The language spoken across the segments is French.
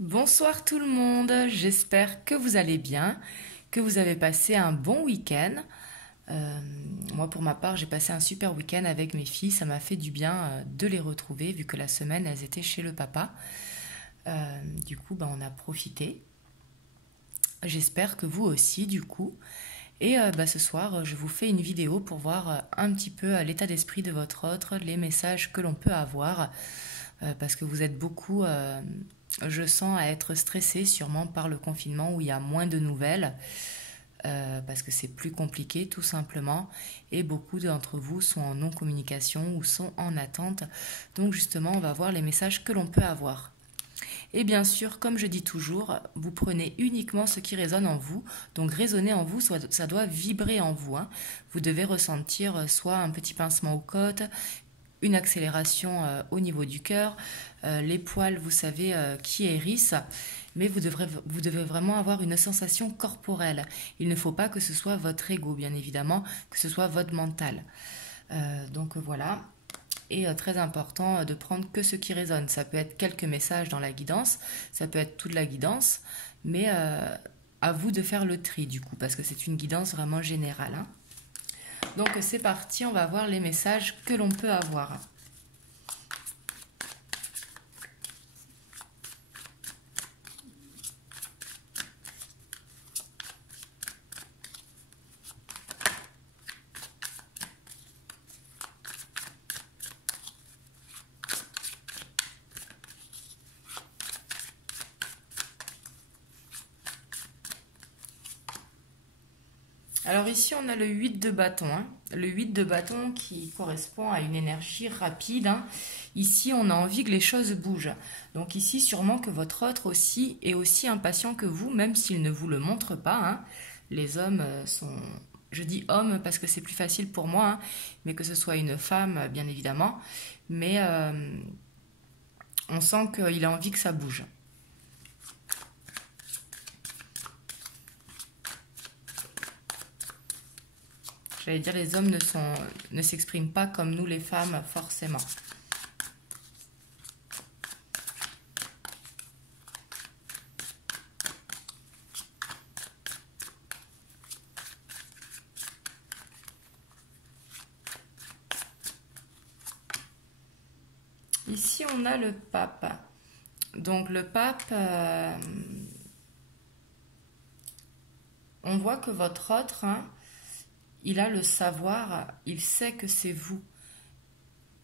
Bonsoir tout le monde, j'espère que vous allez bien, que vous avez passé un bon week-end. Euh, Moi pour ma part j'ai passé un super week-end avec mes filles, ça m'a fait du bien de les retrouver vu que la semaine elles étaient chez le papa. On a profité. J'espère que vous aussi du coup. Ce soir je vous fais une vidéo pour voir un petit peu l'état d'esprit de votre autre, les messages que l'on peut avoir. Parce que vous êtes beaucoup, je sens, à être stressé sûrement par le confinement où il y a moins de nouvelles, parce que c'est plus compliqué tout simplement, et beaucoup d'entre vous sont en non-communication ou sont en attente. Donc justement, on va voir les messages que l'on peut avoir. Et bien sûr, comme je dis toujours, vous prenez uniquement ce qui résonne en vous. Donc résonner en vous, ça doit vibrer en vous, hein. Vous devez ressentir soit un petit pincement aux côtes, une accélération au niveau du cœur, les poils, vous savez, qui hérissent, mais vous devez vraiment avoir une sensation corporelle. Il ne faut pas que ce soit votre ego, bien évidemment, que ce soit votre mental. Voilà. Et très important de prendre que ce qui résonne. Ça peut être quelques messages dans la guidance, ça peut être toute la guidance, mais à vous de faire le tri du coup, parce que c'est une guidance vraiment générale, hein. Donc c'est parti, on va voir les messages que l'on peut avoir. Alors ici, on a le 8 de bâton, hein. Le 8 de bâton qui correspond à une énergie rapide, hein. Ici, on a envie que les choses bougent. Donc ici, sûrement que votre autre aussi est aussi impatient que vous, même s'il ne vous le montre pas, hein. Les hommes sont... Je dis homme parce que c'est plus facile pour moi, hein, mais que ce soit une femme, bien évidemment. Mais on sent qu'il a envie que ça bouge. J'allais dire, les hommes ne s'expriment pas comme nous les femmes, forcément. Ici, on a le pape. Donc, le pape, on voit que votre autre, hein, il a le savoir, il sait que c'est vous.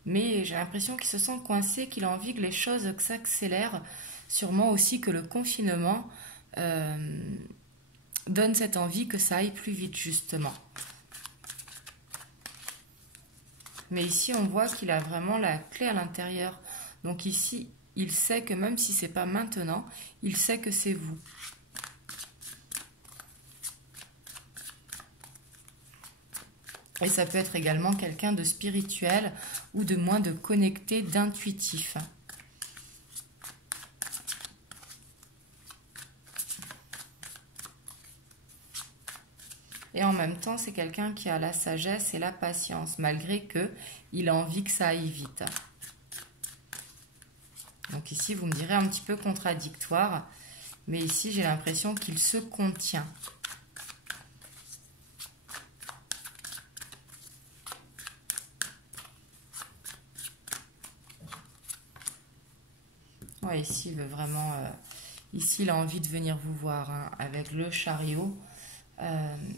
Mais j'ai l'impression qu'il se sent coincé, qu'il a envie que les choses s'accélèrent. Sûrement aussi que le confinement donne cette envie que ça aille plus vite, justement. Mais ici, on voit qu'il a vraiment la clé à l'intérieur. Donc ici, il sait que même si c'est pas maintenant, il sait que c'est vous. Et ça peut être également quelqu'un de spirituel ou de moins de connecté, d'intuitif. Et en même temps, c'est quelqu'un qui a la sagesse et la patience, malgré qu'il a envie que ça aille vite. Donc ici, vous me direz un petit peu contradictoire, mais ici, j'ai l'impression qu'il se contient. Ouais, ici, il veut vraiment... ici, il a envie de venir vous voir, hein, avec le chariot.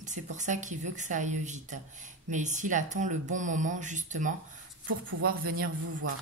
C'est pour ça qu'il veut que ça aille vite. Mais ici, il attend le bon moment, justement, pour pouvoir venir vous voir.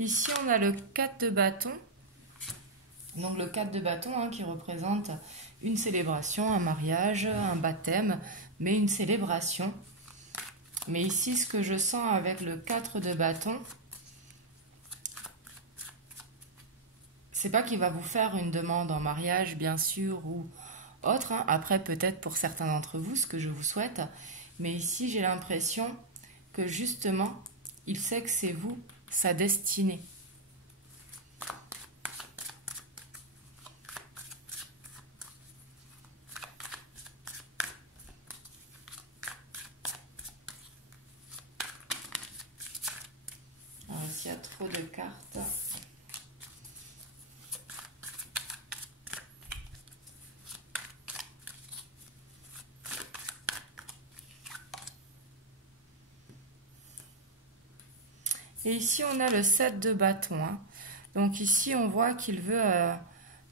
Ici, on a le 4 de bâton. Donc le 4 de bâton, hein, qui représente une célébration, un mariage, un baptême, mais une célébration. Mais ici, ce que je sens avec le 4 de bâton, c'est pas qu'il va vous faire une demande en mariage, bien sûr, ou autre, hein. Après, peut-être pour certains d'entre vous, ce que je vous souhaite. Mais ici, j'ai l'impression que justement, il sait que c'est vous, sa destinée. Alors, s'il y a trop de cartes... Et ici, on a le 7 de bâton, hein. Donc ici, on voit qu'il veut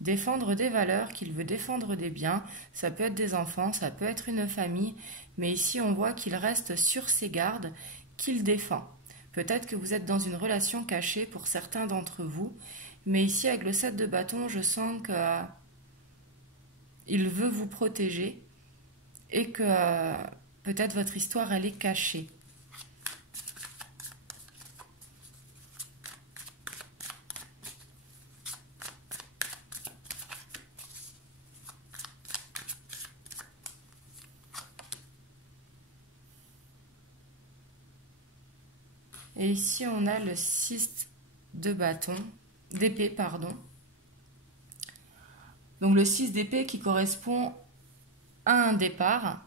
défendre des valeurs, qu'il veut défendre des biens. Ça peut être des enfants, ça peut être une famille. Mais ici, on voit qu'il reste sur ses gardes, qu'il défend. Peut-être que vous êtes dans une relation cachée pour certains d'entre vous. Mais ici, avec le 7 de bâton, je sens que il veut vous protéger et que peut-être votre histoire, elle est cachée. Et ici, on a le 6 de bâton, d'épée, pardon. Donc le 6 d'épée qui correspond à un départ.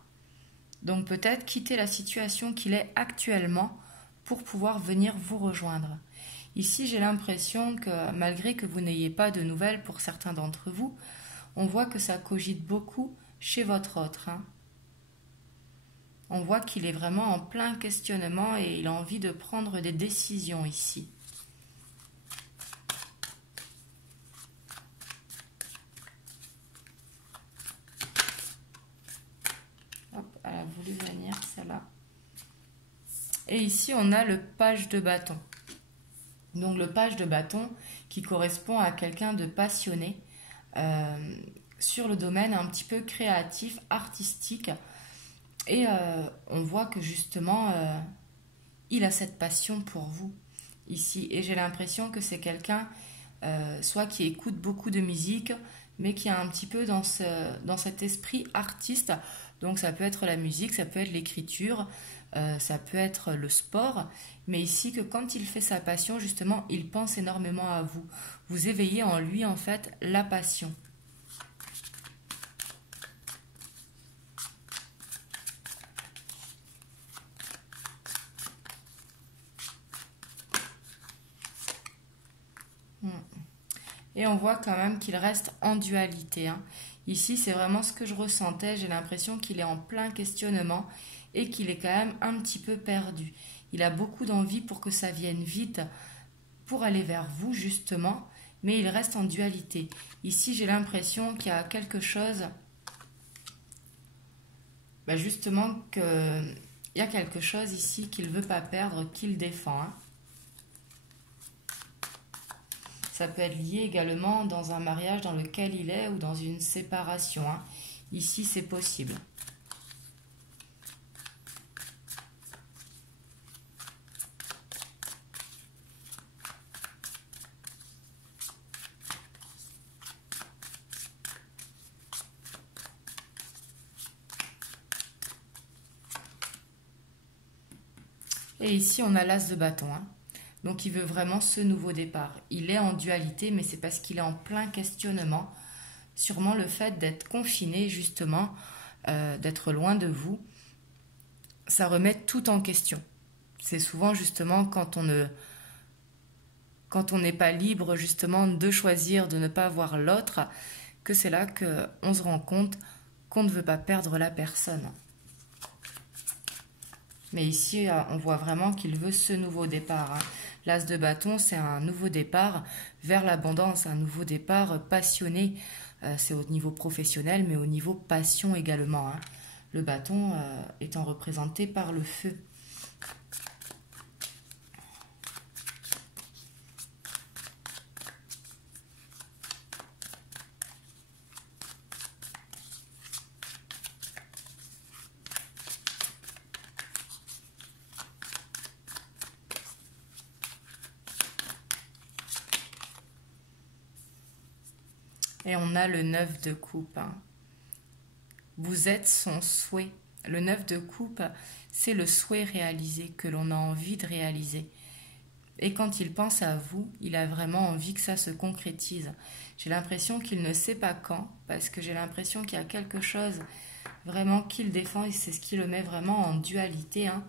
Donc peut-être quitter la situation qu'il est actuellement pour pouvoir venir vous rejoindre. Ici, j'ai l'impression que malgré que vous n'ayez pas de nouvelles pour certains d'entre vous, on voit que ça cogite beaucoup chez votre autre, hein. On voit qu'il est vraiment en plein questionnement et il a envie de prendre des décisions ici. Hop, elle a voulu venir, celle-là. Et ici, on a le page de bâton. Donc le page de bâton qui correspond à quelqu'un de passionné sur le domaine un petit peu créatif, artistique. Et on voit que justement, il a cette passion pour vous ici. Et j'ai l'impression que c'est quelqu'un soit qui écoute beaucoup de musique, mais qui est un petit peu dans cet esprit artiste. Donc ça peut être la musique, ça peut être l'écriture, ça peut être le sport. Mais ici, que quand il fait sa passion, justement, il pense énormément à vous. Vous éveillez en lui, en fait, la passion. Et on voit quand même qu'il reste en dualité, hein. Ici, c'est vraiment ce que je ressentais. J'ai l'impression qu'il est en plein questionnement et qu'il est quand même un petit peu perdu. Il a beaucoup d'envie pour que ça vienne vite, pour aller vers vous, justement, mais il reste en dualité. Ici, j'ai l'impression qu'il y a quelque chose, justement, qu'il y a quelque chose ici qu'il ne veut pas perdre, qu'il défend, hein. Ça peut être lié également dans un mariage dans lequel il est ou dans une séparation, hein. Ici, c'est possible. Et ici, on a l'as de bâton, hein. Donc, il veut vraiment ce nouveau départ. Il est en dualité, mais c'est parce qu'il est en plein questionnement. Sûrement le fait d'être confiné, justement, d'être loin de vous, ça remet tout en question. C'est souvent, justement, quand on n'est pas libre, justement, de choisir, de ne pas voir l'autre, que c'est là qu'on se rend compte qu'on ne veut pas perdre la personne. Mais ici, on voit vraiment qu'il veut ce nouveau départ, hein. L'as de bâton, c'est un nouveau départ vers l'abondance, un nouveau départ passionné. C'est au niveau professionnel, mais au niveau passion également, hein. Le bâton étant représenté par le feu. Et on a le 9 de coupe, hein. Vous êtes son souhait. Le 9 de coupe, c'est le souhait réalisé que l'on a envie de réaliser. Et quand il pense à vous, il a vraiment envie que ça se concrétise. J'ai l'impression qu'il ne sait pas quand, parce que j'ai l'impression qu'il y a quelque chose vraiment qu'il défend et c'est ce qui le met vraiment en dualité. Hein.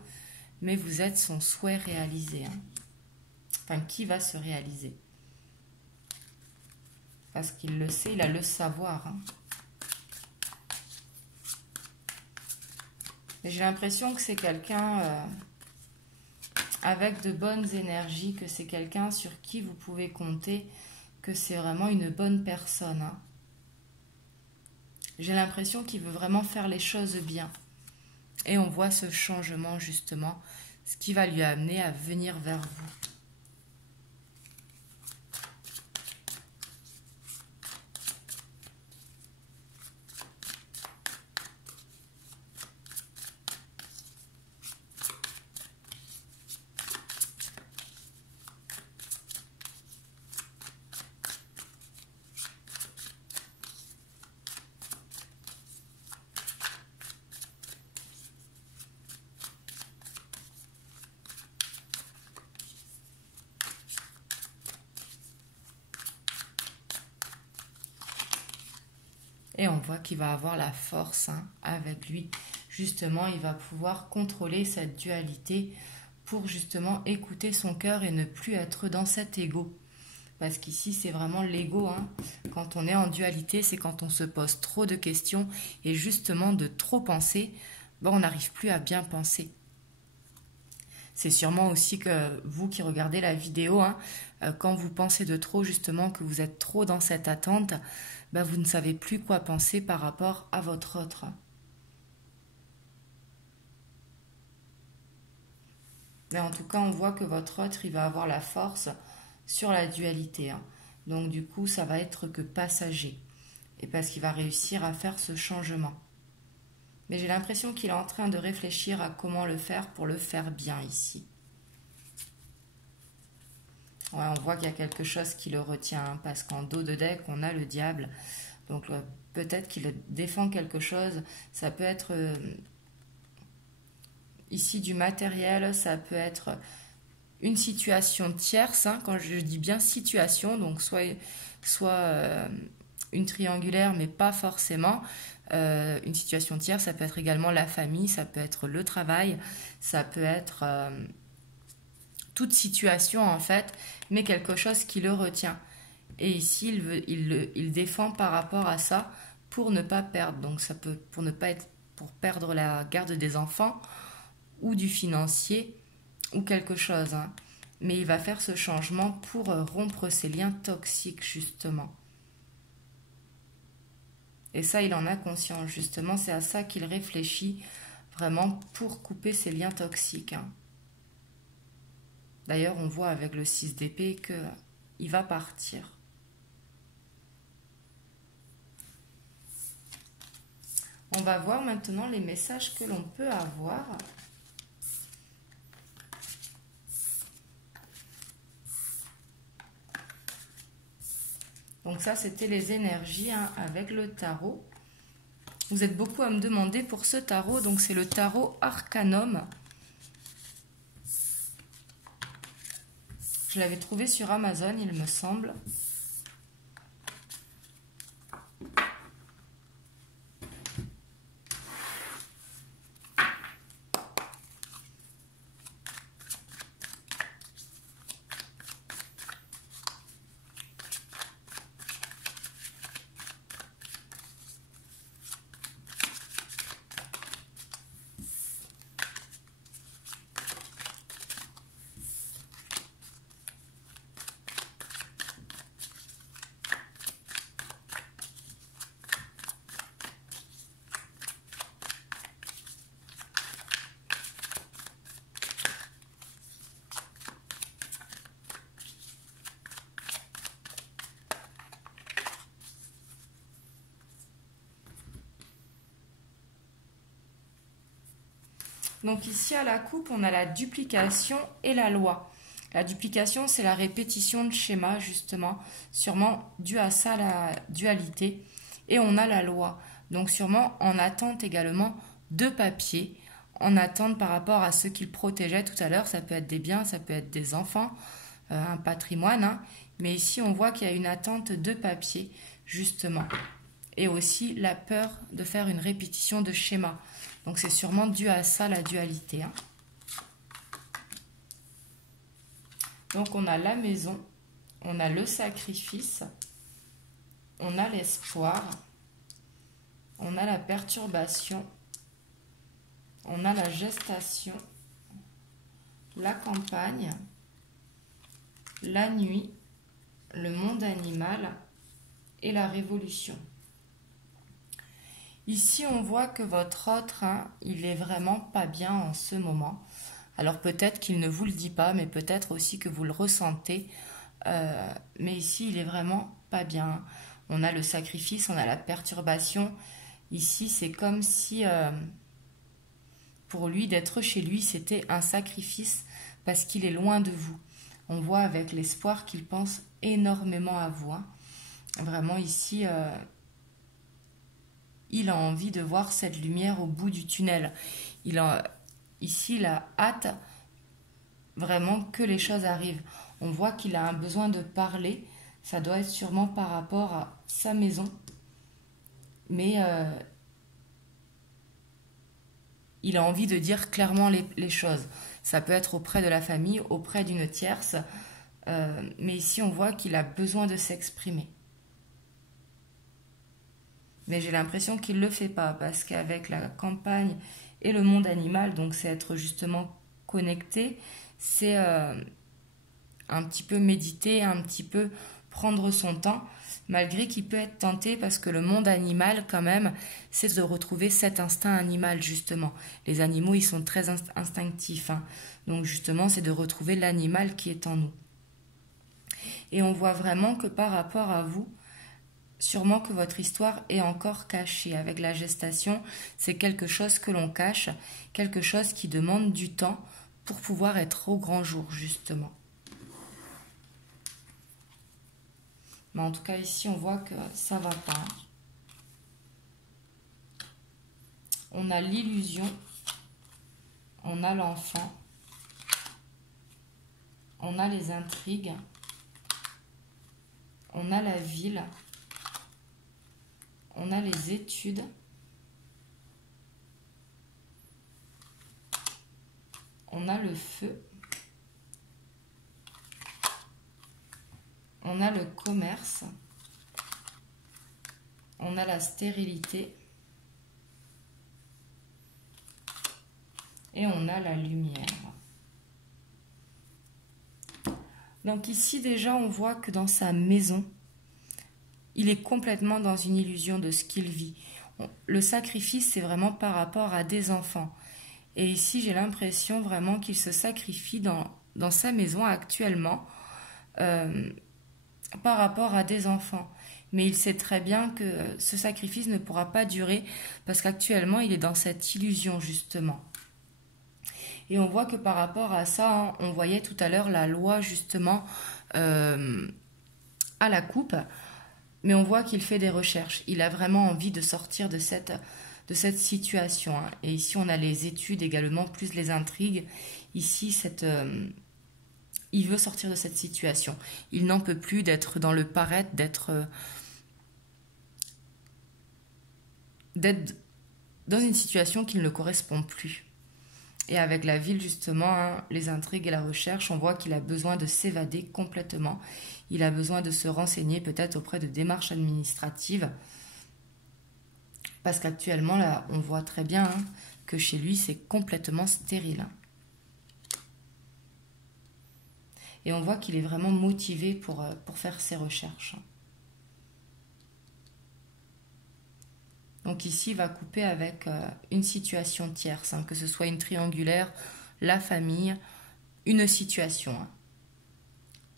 Mais vous êtes son souhait réalisé. Hein. Enfin, qui va se réaliser. Parce qu'il le sait, il a le savoir. Hein. J'ai l'impression que c'est quelqu'un avec de bonnes énergies, que c'est quelqu'un sur qui vous pouvez compter, que c'est vraiment une bonne personne. Hein. J'ai l'impression qu'il veut vraiment faire les choses bien. Et on voit ce changement justement, ce qui va lui amener à venir vers vous. Et on voit qu'il va avoir la force hein, avec lui. Justement, il va pouvoir contrôler cette dualité pour justement écouter son cœur et ne plus être dans cet ego. Parce qu'ici, c'est vraiment l'ego. Hein. Quand on est en dualité, c'est quand on se pose trop de questions et justement de trop penser, ben, on n'arrive plus à bien penser. C'est sûrement aussi que vous qui regardez la vidéo, hein, quand vous pensez de trop, justement, que vous êtes trop dans cette attente, ben vous ne savez plus quoi penser par rapport à votre autre. Mais en tout cas, on voit que votre autre, il va avoir la force sur la dualité. Hein. Donc du coup, ça va être que passager. Et parce qu'il va réussir à faire ce changement. Mais j'ai l'impression qu'il est en train de réfléchir à comment le faire pour le faire bien ici. Ouais, on voit qu'il y a quelque chose qui le retient, hein, parce qu'en dos de deck, on a le diable. Donc peut-être qu'il défend quelque chose. Ça peut être ici du matériel, ça peut être une situation tierce. Hein, quand je dis bien situation, donc soit une triangulaire, mais pas forcément. Une situation tierce, ça peut être également la famille, ça peut être le travail, ça peut être toute situation en fait, mais quelque chose qui le retient. Et ici, il défend par rapport à ça pour ne pas perdre. Donc ça peut pour perdre la garde des enfants ou du financier ou quelque chose. Hein. Mais il va faire ce changement pour rompre ces liens toxiques justement. Et ça, il en a conscience, justement. C'est à ça qu'il réfléchit, vraiment, pour couper ces liens toxiques. Hein. D'ailleurs, on voit avec le 6 d'épée qu'il va partir. On va voir maintenant les messages que l'on peut avoir. Donc ça, c'était les énergies hein, avec le tarot. Vous êtes beaucoup à me demander pour ce tarot. Donc c'est le tarot Arcanum. Je l'avais trouvé sur Amazon, il me semble. Donc ici à la coupe, on a la duplication et la loi. La duplication, c'est la répétition de schémas, justement, sûrement dû à ça, la dualité. Et on a la loi. Donc sûrement en attente également de papier, en attente par rapport à ce qu'il protégeait tout à l'heure. Ça peut être des biens, ça peut être des enfants, un patrimoine. Hein. Mais ici, on voit qu'il y a une attente de papier, justement. Et aussi la peur de faire une répétition de schéma. Donc c'est sûrement dû à ça, la dualité. Hein. Donc on a la maison, on a le sacrifice, on a l'espoir, on a la perturbation, on a la gestation, la campagne, la nuit, le monde animal et la révolution. Ici, on voit que votre autre, hein, il est vraiment pas bien en ce moment. Alors peut-être qu'il ne vous le dit pas, mais peut-être aussi que vous le ressentez. Mais ici, il est vraiment pas bien. On a le sacrifice, on a la perturbation. Ici, c'est comme si pour lui, d'être chez lui, c'était un sacrifice parce qu'il est loin de vous. On voit avec l'espoir qu'il pense énormément à vous. Hein. Vraiment ici, il a envie de voir cette lumière au bout du tunnel. Ici, il a hâte vraiment que les choses arrivent. On voit qu'il a un besoin de parler. Ça doit être sûrement par rapport à sa maison. Mais il a envie de dire clairement les choses. Ça peut être auprès de la famille, auprès d'une tierce. Mais ici, on voit qu'il a besoin de s'exprimer. Mais j'ai l'impression qu'il ne le fait pas, parce qu'avec la campagne et le monde animal, donc c'est être justement connecté, c'est un petit peu méditer, un petit peu prendre son temps, malgré qu'il peut être tenté, parce que le monde animal, quand même, c'est de retrouver cet instinct animal, justement. Les animaux, ils sont très instinctifs, hein. Donc justement, c'est de retrouver l'animal qui est en nous. Et on voit vraiment que par rapport à vous, sûrement que votre histoire est encore cachée. Avec la gestation, c'est quelque chose que l'on cache, quelque chose qui demande du temps pour pouvoir être au grand jour, justement. Mais en tout cas, ici, on voit que ça ne va pas. On a l'illusion, on a l'enfant, on a les intrigues, on a la ville, on a les études, on a le feu, on a le commerce, on a la stérilité et on a la lumière. Donc ici déjà on voit que dans sa maison, il est complètement dans une illusion de ce qu'il vit. Le sacrifice, c'est vraiment par rapport à des enfants. Et ici, j'ai l'impression vraiment qu'il se sacrifie dans sa maison actuellement par rapport à des enfants. Mais il sait très bien que ce sacrifice ne pourra pas durer parce qu'actuellement, il est dans cette illusion, justement. Et on voit que par rapport à ça, hein, on voyait tout à l'heure la loi, justement, à la coupe. Mais on voit qu'il fait des recherches. Il a vraiment envie de sortir de cette situation. Hein. Et ici, on a les études également, plus les intrigues. Ici, il veut sortir de cette situation. Il n'en peut plus d'être dans le paraître, d'être dans une situation qui ne le correspond plus. Et avec la ville, justement, hein, les intrigues et la recherche, on voit qu'il a besoin de s'évader complètement. Il a besoin de se renseigner peut-être auprès de démarches administratives. Parce qu'actuellement, là, on voit très bien hein, que chez lui, c'est complètement stérile. Et on voit qu'il est vraiment motivé pour faire ses recherches. Donc ici, il va couper avec une situation tierce, hein, que ce soit une triangulaire, la famille, une situation. Hein.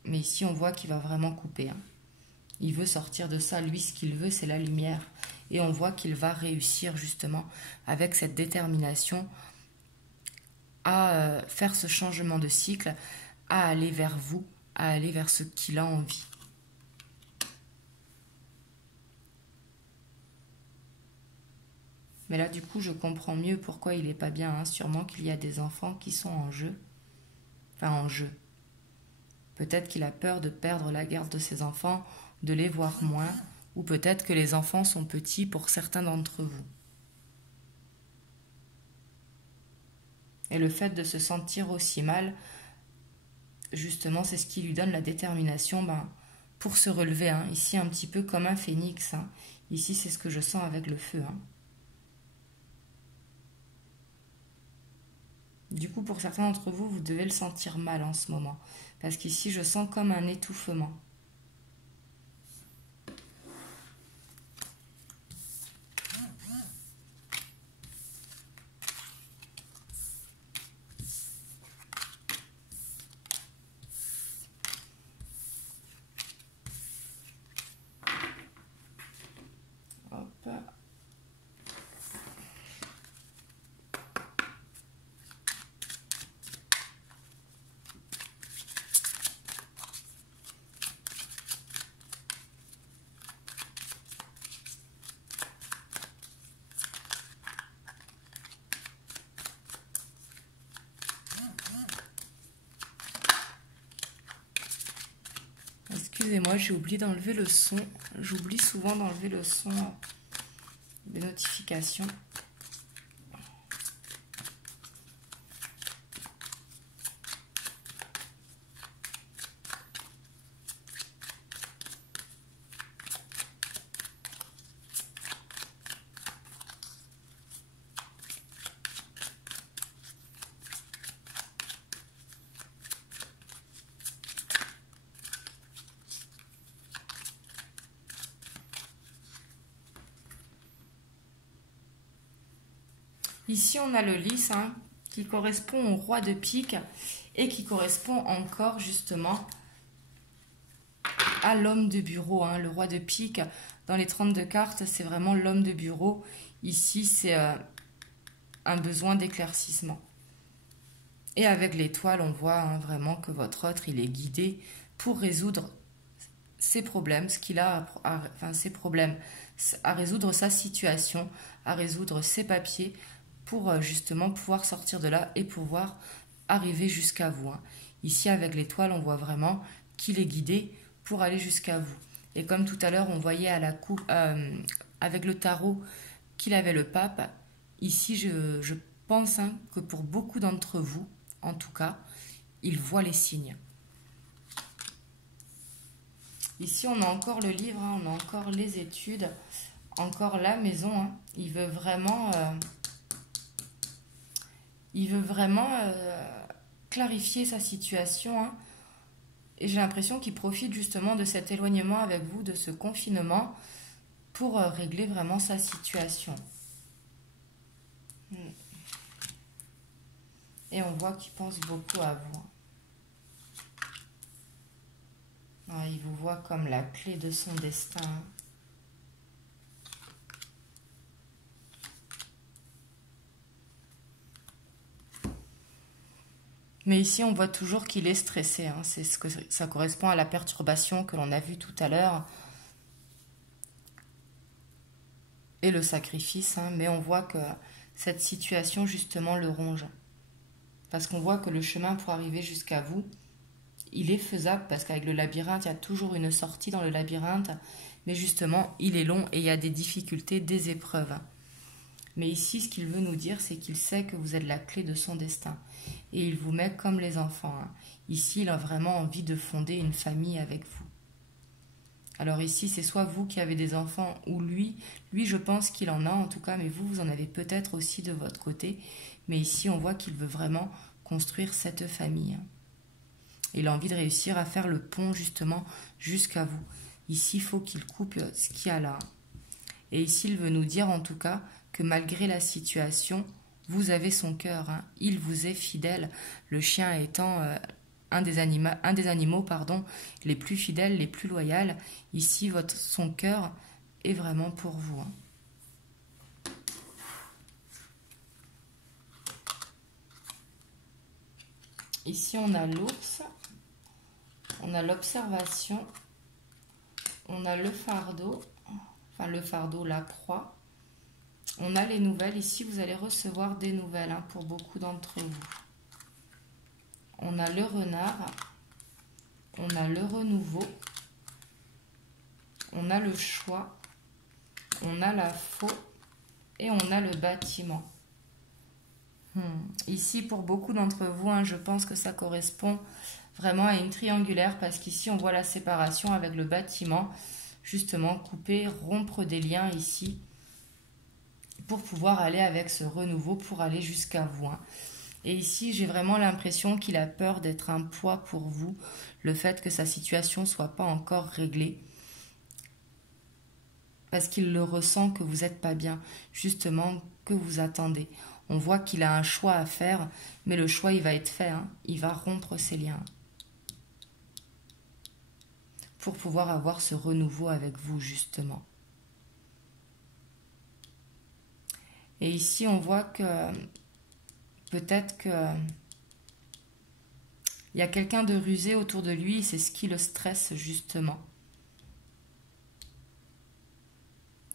Mais ici, on voit qu'il va vraiment couper. Hein. Il veut sortir de ça. Lui, ce qu'il veut, c'est la lumière. Et on voit qu'il va réussir justement avec cette détermination à faire ce changement de cycle, à aller vers vous, à aller vers ce qu'il a envie. Mais là, du coup, je comprends mieux pourquoi il n'est pas bien. Hein. Sûrement qu'il y a des enfants qui sont en jeu. Enfin, en jeu. Peut-être qu'il a peur de perdre la garde de ses enfants, de les voir moins, ou peut-être que les enfants sont petits pour certains d'entre vous. Et le fait de se sentir aussi mal, justement, c'est ce qui lui donne la détermination pour se relever. Hein. Ici, un petit peu comme un phénix. Hein. Ici, c'est ce que je sens avec le feu. Hein. Du coup, pour certains d'entre vous, vous devez le sentir mal en ce moment. Parce qu'ici, je sens comme un étouffement. Hop. Excusez-moi, j'ai oublié d'enlever le son. J'oublie souvent d'enlever le son des notifications. Ici, on a le lys hein, qui correspond au roi de pique et qui correspond encore justement à l'homme de bureau. Hein. Le roi de pique, dans les 32 cartes, c'est vraiment l'homme de bureau. Ici, c'est un besoin d'éclaircissement. Et avec l'étoile, on voit hein, vraiment que votre autre, il est guidé pour résoudre ses problèmes, ce qu'il a, ses problèmes, à résoudre sa situation, à résoudre ses papiers, pour justement pouvoir sortir de là et pouvoir arriver jusqu'à vous. Hein. Ici, avec l'étoile, on voit vraiment qu'il est guidé pour aller jusqu'à vous. Et comme tout à l'heure, on voyait à la coupe, avec le tarot qu'il avait le pape, ici, je pense hein, que pour beaucoup d'entre vous, en tout cas, il voit les signes. Ici, on a encore le livre, hein, on a encore les études, encore la maison. Hein. Il veut vraiment... clarifier sa situation. Hein. Et j'ai l'impression qu'il profite justement de cet éloignement avec vous, de ce confinement, pour régler vraiment sa situation. Et on voit qu'il pense beaucoup à vous. Ah, il vous voit comme la clé de son destin. Mais ici, on voit toujours qu'il est stressé. Hein. C'est ce que ça correspond à la perturbation que l'on a vue tout à l'heure. Et le sacrifice. Hein. Mais on voit que cette situation, justement, le ronge. Parce qu'on voit que le chemin pour arriver jusqu'à vous, il est faisable. Parce qu'avec le labyrinthe, il y a toujours une sortie dans le labyrinthe. Mais justement, il est long et il y a des difficultés, des épreuves. Mais ici, ce qu'il veut nous dire, c'est qu'il sait que vous êtes la clé de son destin. Et il vous met comme les enfants. Hein. Ici, il a vraiment envie de fonder une famille avec vous. Alors ici, c'est soit vous qui avez des enfants ou lui. Lui, je pense qu'il en a en tout cas, mais vous, vous en avez peut-être aussi de votre côté. Mais ici, on voit qu'il veut vraiment construire cette famille. Il a envie de réussir à faire le pont justement jusqu'à vous. Ici, il faut qu'il coupe ce qu'il y a là. Et ici, il veut nous dire en tout cas que malgré la situation, vous avez son cœur. Hein. Il vous est fidèle. Le chien étant un des animaux les plus fidèles, les plus loyaux. Ici, son cœur est vraiment pour vous. Hein. Ici, on a l'ours. On a l'observation. On a le fardeau. Enfin, le fardeau, la croix. On a les nouvelles. Ici, vous allez recevoir des nouvelles hein, pour beaucoup d'entre vous. On a le renard. On a le renouveau. On a le choix. On a la faux. Et on a le bâtiment. Ici, pour beaucoup d'entre vous, hein, je pense que ça correspond vraiment à une triangulaire parce qu'ici, on voit la séparation avec le bâtiment. Justement, couper, rompre des liens ici pour pouvoir aller avec ce renouveau, pour aller jusqu'à vous. Hein. Et ici, j'ai vraiment l'impression qu'il a peur d'être un poids pour vous, le fait que sa situation ne soit pas encore réglée. Parce qu'il le ressent que vous n'êtes pas bien, justement, que vous attendez. On voit qu'il a un choix à faire, mais le choix, il va être fait. Hein. Il va rompre ses liens. Pour pouvoir avoir ce renouveau avec vous, justement. Et ici, on voit que peut-être que il y a quelqu'un de rusé autour de lui, c'est ce qui le stresse, justement.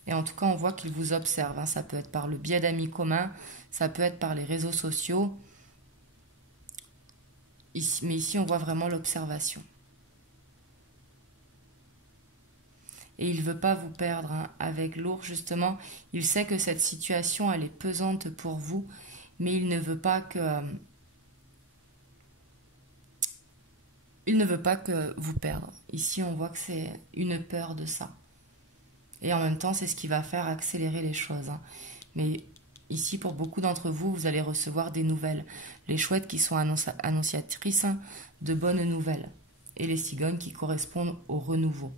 Et en tout cas, on voit qu'il vous observe. Hein. Ça peut être par le biais d'amis communs, ça peut être par les réseaux sociaux. Mais ici, on voit vraiment l'observation. Et il ne veut pas vous perdre. Hein. Avec l'ours, justement, il sait que cette situation, elle est pesante pour vous, mais il ne veut pas que... il ne veut pas que vous perdre. Ici, on voit que c'est une peur de ça. Et en même temps, c'est ce qui va faire accélérer les choses. Hein. Mais ici, pour beaucoup d'entre vous, vous allez recevoir des nouvelles. Les chouettes qui sont annonciatrices hein, de bonnes nouvelles. Et les cigognes qui correspondent au renouveau.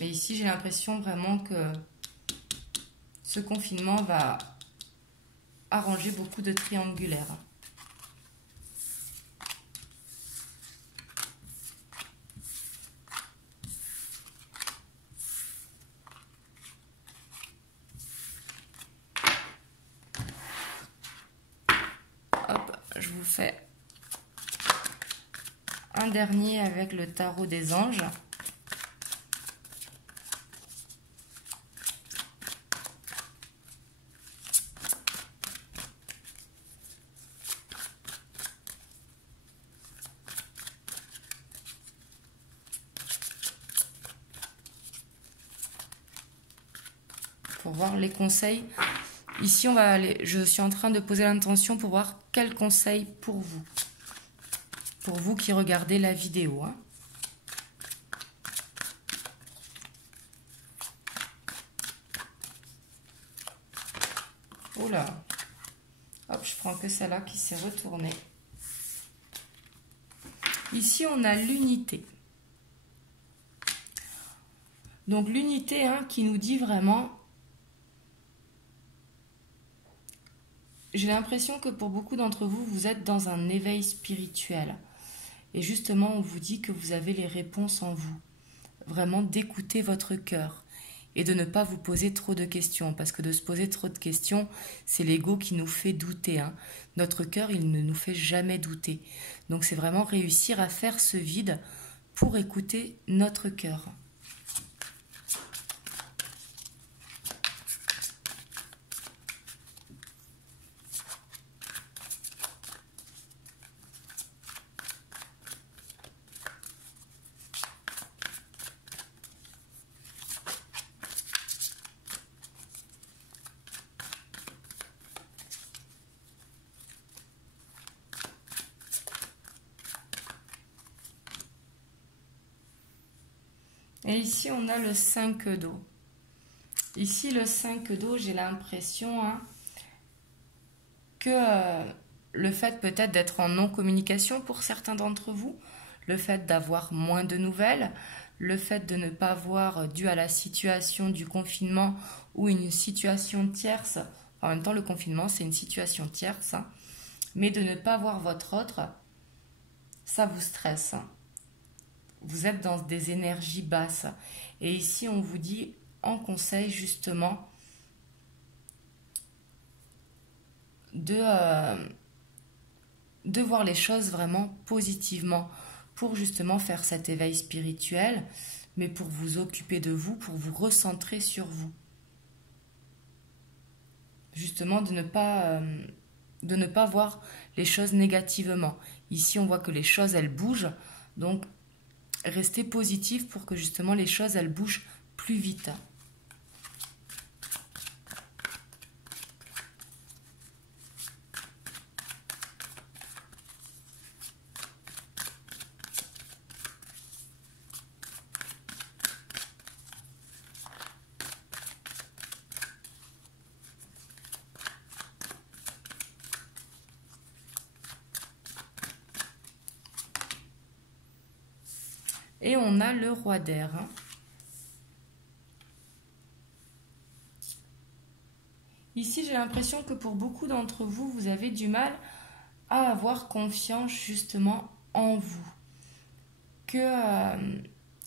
Mais ici, j'ai l'impression vraiment que ce confinement va arranger beaucoup de triangulaires. Hop, je vous fais un dernier avec le tarot des anges. Pour voir les conseils. Ici, on va aller. Je suis en train de poser l'intention pour voir quels conseils pour vous. Pour vous qui regardez la vidéo. Hein. Oh là. Hop, je prends que celle-là qui s'est retournée. Ici, on a l'unité. Donc, l'unité hein, qui nous dit vraiment... J'ai l'impression que pour beaucoup d'entre vous, vous êtes dans un éveil spirituel. Et justement, on vous dit que vous avez les réponses en vous. Vraiment d'écouter votre cœur et de ne pas vous poser trop de questions. Parce que de se poser trop de questions, c'est l'ego qui nous fait douter. Hein. Notre cœur, il ne nous fait jamais douter. Donc c'est vraiment réussir à faire ce vide pour écouter notre cœur. Et ici, on a le 5 d'eau. Ici, le 5 d'eau, j'ai l'impression hein, que le fait peut-être d'être en non-communication pour certains d'entre vous, le fait d'avoir moins de nouvelles, le fait de ne pas voir, dû à la situation du confinement ou une situation tierce, en même temps le confinement c'est une situation tierce, hein, mais de ne pas voir votre autre, ça vous stresse. Hein. Vous êtes dans des énergies basses. Et ici, on vous dit en conseil justement de voir les choses vraiment positivement pour justement faire cet éveil spirituel, mais pour vous occuper de vous, pour vous recentrer sur vous. Justement, de ne pas voir les choses négativement. Ici, on voit que les choses, elles bougent, donc restez positif pour que justement les choses, elles bougent plus vite. Et on a le roi d'air. Ici, j'ai l'impression que pour beaucoup d'entre vous, vous avez du mal à avoir confiance justement en vous. Que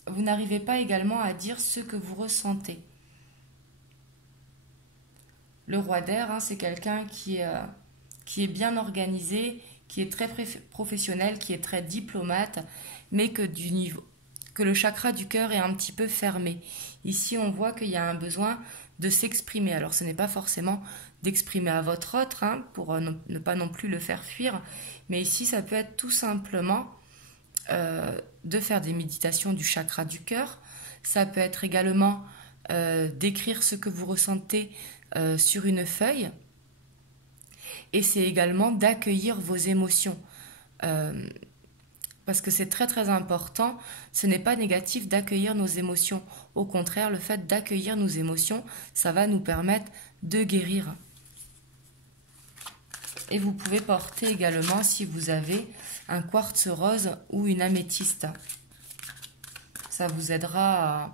vous n'arrivez pas également à dire ce que vous ressentez. Le roi d'air, c'est quelqu'un qui est bien organisé, qui est très professionnel, qui est très diplomate, mais que le chakra du cœur est un petit peu fermé. Ici, on voit qu'il y a un besoin de s'exprimer. Alors, ce n'est pas forcément d'exprimer à votre autre, pour ne pas non plus le faire fuir, mais ici, ça peut être tout simplement de faire des méditations du chakra du cœur. Ça peut être également d'écrire ce que vous ressentez sur une feuille. Et c'est également d'accueillir vos émotions. Parce que c'est très très important, ce n'est pas négatif d'accueillir nos émotions. Au contraire, le fait d'accueillir nos émotions, ça va nous permettre de guérir. Et vous pouvez porter également, si vous avez un quartz rose ou une améthyste. Ça vous aidera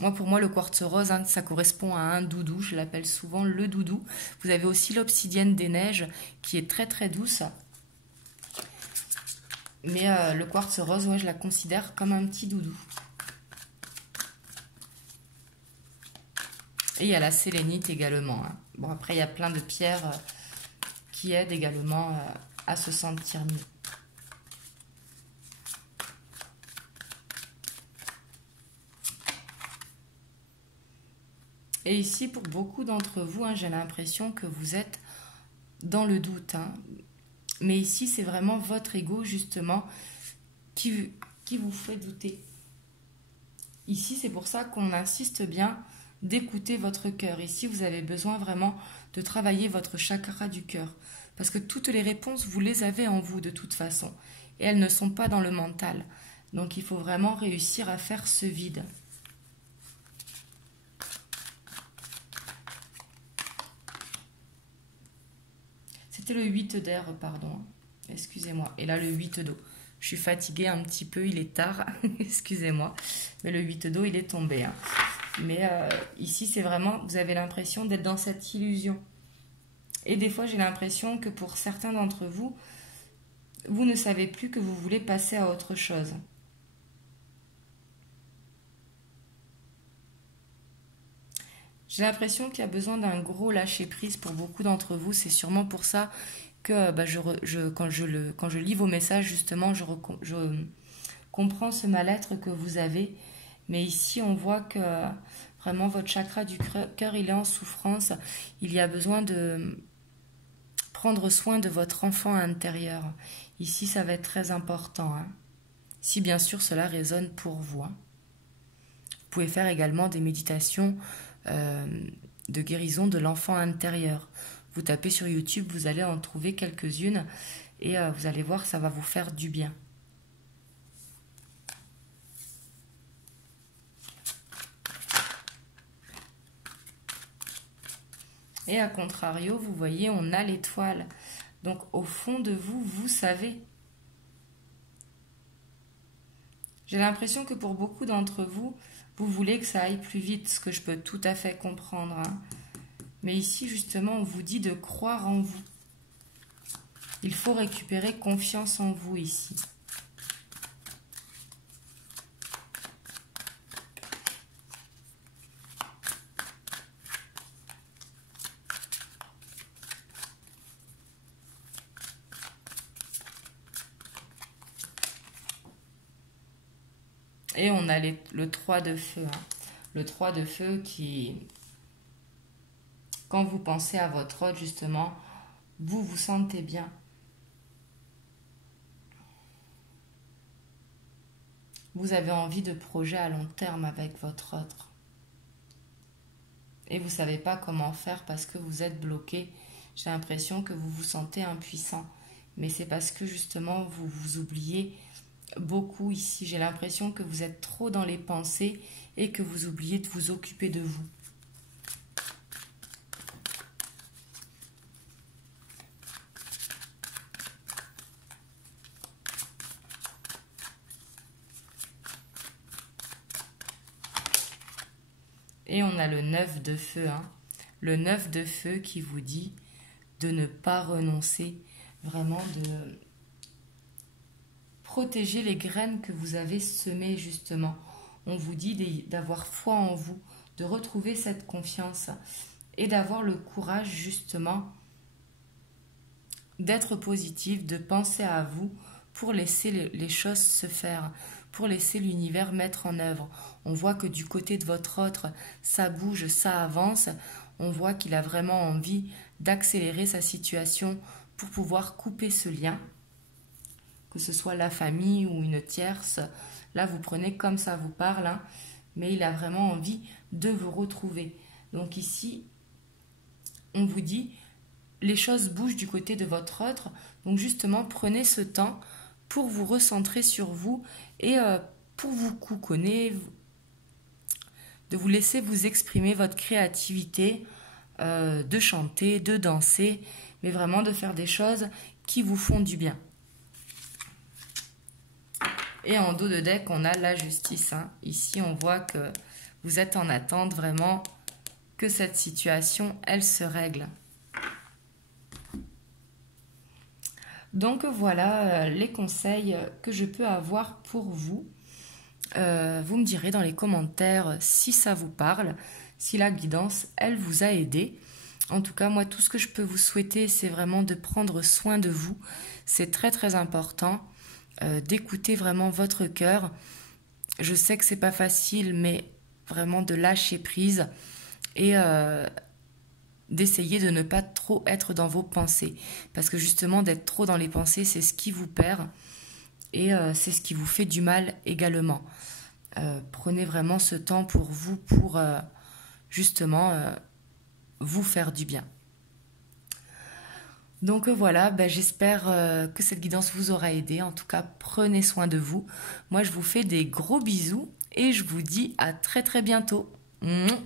à... Pour moi, le quartz rose, ça correspond à un doudou. Je l'appelle souvent le doudou. Vous avez aussi l'obsidienne des neiges qui est très très douce. Mais le quartz rose, je la considère comme un petit doudou. Et il y a la sélénite également. Bon, après, il y a plein de pierres qui aident également à se sentir mieux. Et ici, pour beaucoup d'entre vous, j'ai l'impression que vous êtes dans le doute. Mais ici, c'est vraiment votre ego, justement, qui vous fait douter. Ici, c'est pour ça qu'on insiste bien d'écouter votre cœur. Ici, vous avez besoin vraiment de travailler votre chakra du cœur. Parce que toutes les réponses, vous les avez en vous de toute façon. Et elles ne sont pas dans le mental. Donc, il faut vraiment réussir à faire ce vide. C'était le 8 d'air, pardon. Excusez-moi. Et là, le 8 d'eau. Je suis fatiguée un petit peu, il est tard. Excusez-moi. Mais le 8 d'eau, il est tombé. Mais ici, c'est vraiment, vous avez l'impression d'être dans cette illusion. Et des fois, j'ai l'impression que pour certains d'entre vous, vous ne savez plus que vous voulez passer à autre chose. J'ai l'impression qu'il y a besoin d'un gros lâcher-prise pour beaucoup d'entre vous. C'est sûrement pour ça que quand je lis vos messages, justement, je comprends ce mal-être que vous avez. Mais ici, on voit que vraiment votre chakra du cœur, il est en souffrance. Il y a besoin de prendre soin de votre enfant intérieur. Ici, ça va être très important. Si bien sûr cela résonne pour vous. Vous pouvez faire également des méditations de guérison de l'enfant intérieur. Vous tapez sur YouTube, vous allez en trouver quelques-unes et vous allez voir, ça va vous faire du bien. Et à contrario, vous voyez, on a l'étoile. Donc au fond de vous, vous savez. J'ai l'impression que pour beaucoup d'entre vous, vous voulez que ça aille plus vite, ce que je peux tout à fait comprendre. Mais ici, justement, on vous dit de croire en vous. Il faut récupérer confiance en vous ici. Et on a le 3 de feu. Hein. Le 3 de feu qui, quand vous pensez à votre hôte, justement, vous vous sentez bien. Vous avez envie de projets à long terme avec votre autre. Et vous ne savez pas comment faire parce que vous êtes bloqué. J'ai l'impression que vous vous sentez impuissant. Mais c'est parce que justement, vous vous oubliez beaucoup ici. J'ai l'impression que vous êtes trop dans les pensées et que vous oubliez de vous occuper de vous. Et on a le 9 de feu. Hein. Le 9 de feu qui vous dit de ne pas renoncer, vraiment de protéger les graines que vous avez semées justement. On vous dit d'avoir foi en vous, de retrouver cette confiance et d'avoir le courage justement d'être positif, de penser à vous pour laisser les choses se faire, pour laisser l'univers mettre en œuvre. On voit que du côté de votre autre, ça bouge, ça avance. On voit qu'il a vraiment envie d'accélérer sa situation pour pouvoir couper ce lien, que ce soit la famille ou une tierce. Là, vous prenez comme ça vous parle, hein, mais il a vraiment envie de vous retrouver. Donc ici, on vous dit, les choses bougent du côté de votre autre. Donc justement, prenez ce temps pour vous recentrer sur vous et pour vous couconner, de vous laisser vous exprimer votre créativité, de chanter, de danser, mais vraiment de faire des choses qui vous font du bien. Et en dos de deck, on a la justice. Hein. Ici, on voit que vous êtes en attente vraiment que cette situation, elle se règle. Donc voilà les conseils que je peux avoir pour vous. Vous me direz dans les commentaires si ça vous parle, si la guidance, elle vous a aidé. En tout cas, moi, tout ce que je peux vous souhaiter, c'est vraiment de prendre soin de vous. C'est très, très important d'écouter vraiment votre cœur. Je sais que c'est pas facile, mais vraiment de lâcher prise et d'essayer de ne pas trop être dans vos pensées. Parce que justement, d'être trop dans les pensées, c'est ce qui vous perd et c'est ce qui vous fait du mal également. Prenez vraiment ce temps pour vous, pour justement vous faire du bien. Donc voilà, j'espère que cette guidance vous aura aidé. En tout cas, prenez soin de vous. Moi, je vous fais des gros bisous et je vous dis à très très bientôt. Mouah.